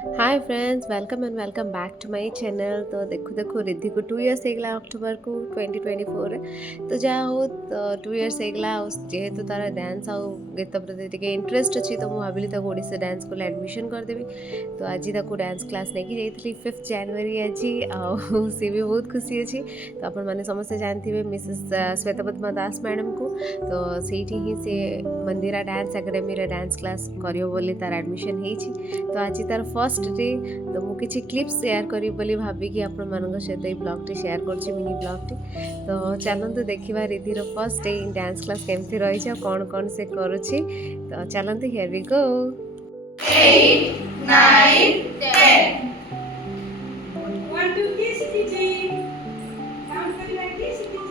Hi friends, welcome and welcome back to my channel. तो देखो देखो रिद्धि को 2 इयर्स ହେଇଗଲା ଅକ୍ଟୋବର କୁ 2024 ତ ଯାହା ହଉ 2 ଇୟର୍ସ ହେଇଗଲା। ଆଉ ଯେହେତୁ ତାର ଡ୍ୟାନ୍ସ ଆଉ ଗୀତ ପ୍ରତି ଟିକେ ଇଣ୍ଟରେଷ୍ଟ ଅଛି ତ ମୁଁ ଭାବିଲି ତାକୁ ଓଡ଼ିଶା ଡ୍ୟାନ୍ସ ସ୍କୁଲରେ ଆଡ଼ମିସନ୍ କରିଦେବି। ତ ଆଜି ତାକୁ ଡ୍ୟାନ୍ସ କ୍ଲାସ୍ ନେଇକି ଯାଇଥିଲି 5 ଜାନୁଆରୀ ଆଜି। ଆଉ ସିଏ ବି ବହୁତ ଖୁସି ଅଛି। ତ ଆପଣମାନେ ସମସ୍ତେ ଜାଣିଥିବେ ମିସେସ୍ ଶ୍ୱେତପଦ୍ମା ଦାସ ମ୍ୟାଡ଼ାମକୁ। ତ ସେଇଠି ହିଁ ସେ ମନ୍ଦିରା ଡ୍ୟାନ୍ସ ଏକାଡେମୀରେ ଡ୍ୟାନ୍ସ କ୍ଲାସ୍ କରିବ ବୋଲି ତାର ଆଡ଼ମିସନ୍ ହେଇଛି। ତ ଆଜି ତାର ଫର୍ଷ୍ଟ डे। तो मुझे किसी क्लिप्स शेयर करी बोली भाविकी आपण मानक सहित ये ब्लॉगटी शेयर करछि मिनी ब्लॉगटी। तो चलतु देखा रिधिर first day in dance class केमती रही कौन कौन से करुछि। तो चलतु here we go. 8, 9, 10. 1, 2, 3, CTG. Count for like this, CTG.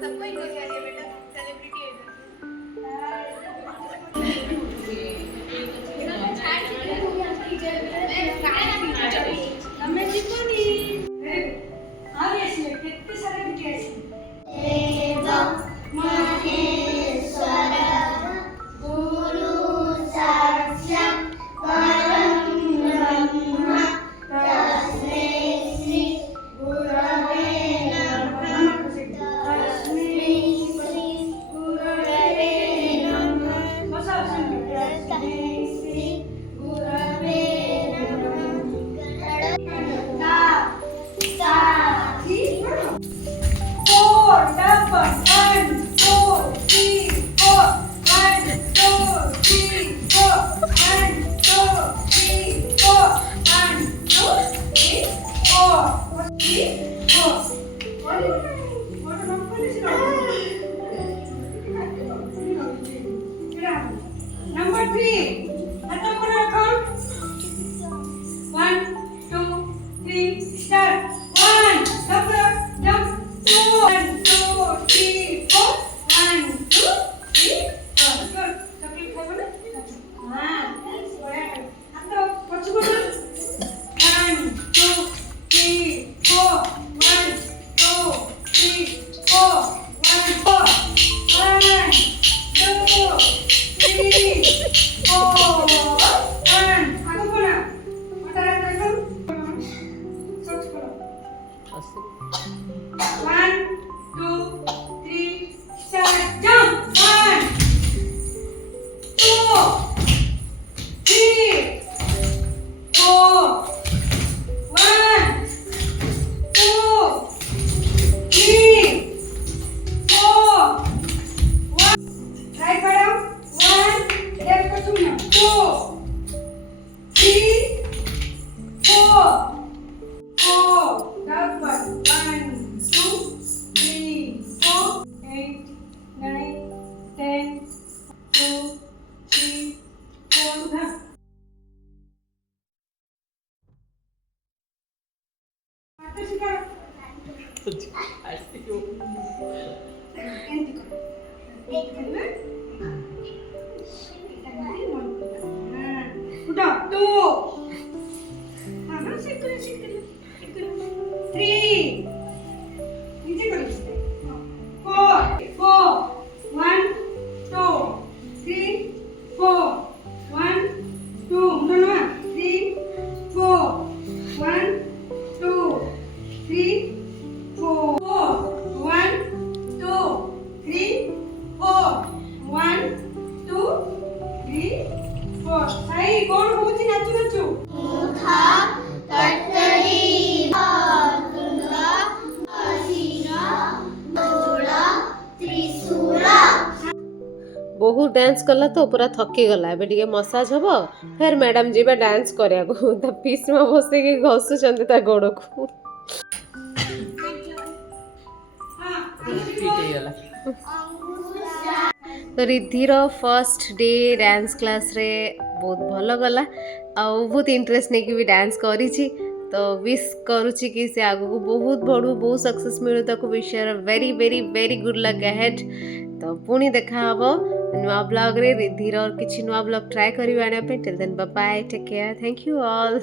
सबको इग्नोर करिए बेटा, सेलिब्रिटी है इधर। हमें जीतोनी। आगे इसमें कितने सारे बिटिया इसमें। Number 3. Let them count. 1, 2, 3. Start. 1. Jump. 2. 1, 2, 3, 4. 1, 2, 3, 4. Good. Chocolate खाओ ना? हाँ. अब तो कुछ बोलो. 1, 2, 3, 4. 1, 2, 3, 4. 1, 4. 1, 2, 3, 4. 1. आगे बोला. मटर आता है सोच करो. 1, 2, 3, start. Jump. 1, 2, 3, 4. 1, 2, 3, 4. Right करो. 1, left को सुनो. 2, 3, 4. 4. That one. 1, 2, 3, 4. 8, 9, 10. 2, 3, 4. Now. आता शिका. उठा. 2. हाँ ना सीख कर 3. नीचे करो. 4. 4. 1, 2, 3, 4. 1, 2. उठो ना. 3, 4. 1, 2, 3, 4. 1, 2, 3, 4. 1, 2, 3, 4. भाई कौन होची नाचू नाचू. बहुत डांस कला तो पूरा थकी गला। एबे टिके मसाज हबो फिर मैडम जीबा डांस करिया को। त पीस में बसे के घसुचंदी ता गोड़ को। तो रिधिर फर्स्ट डे डांस क्लास रे बहुत भल गला। आउ बहुत इंटरेस्ट नहीं कि भी डांस करी छी। तो विश करुच्ची कि से आगु को बहुत बड़ू बहुत सक्सेस मिलू ताको विशर very very very good luck ahead. तो पुणी देखा हबो नुआ ब्लॉग रे रिधिर और किछि नुआ ब्लॉग ट्राई करियो आने पे। Till then bye bye, take care, thank you all.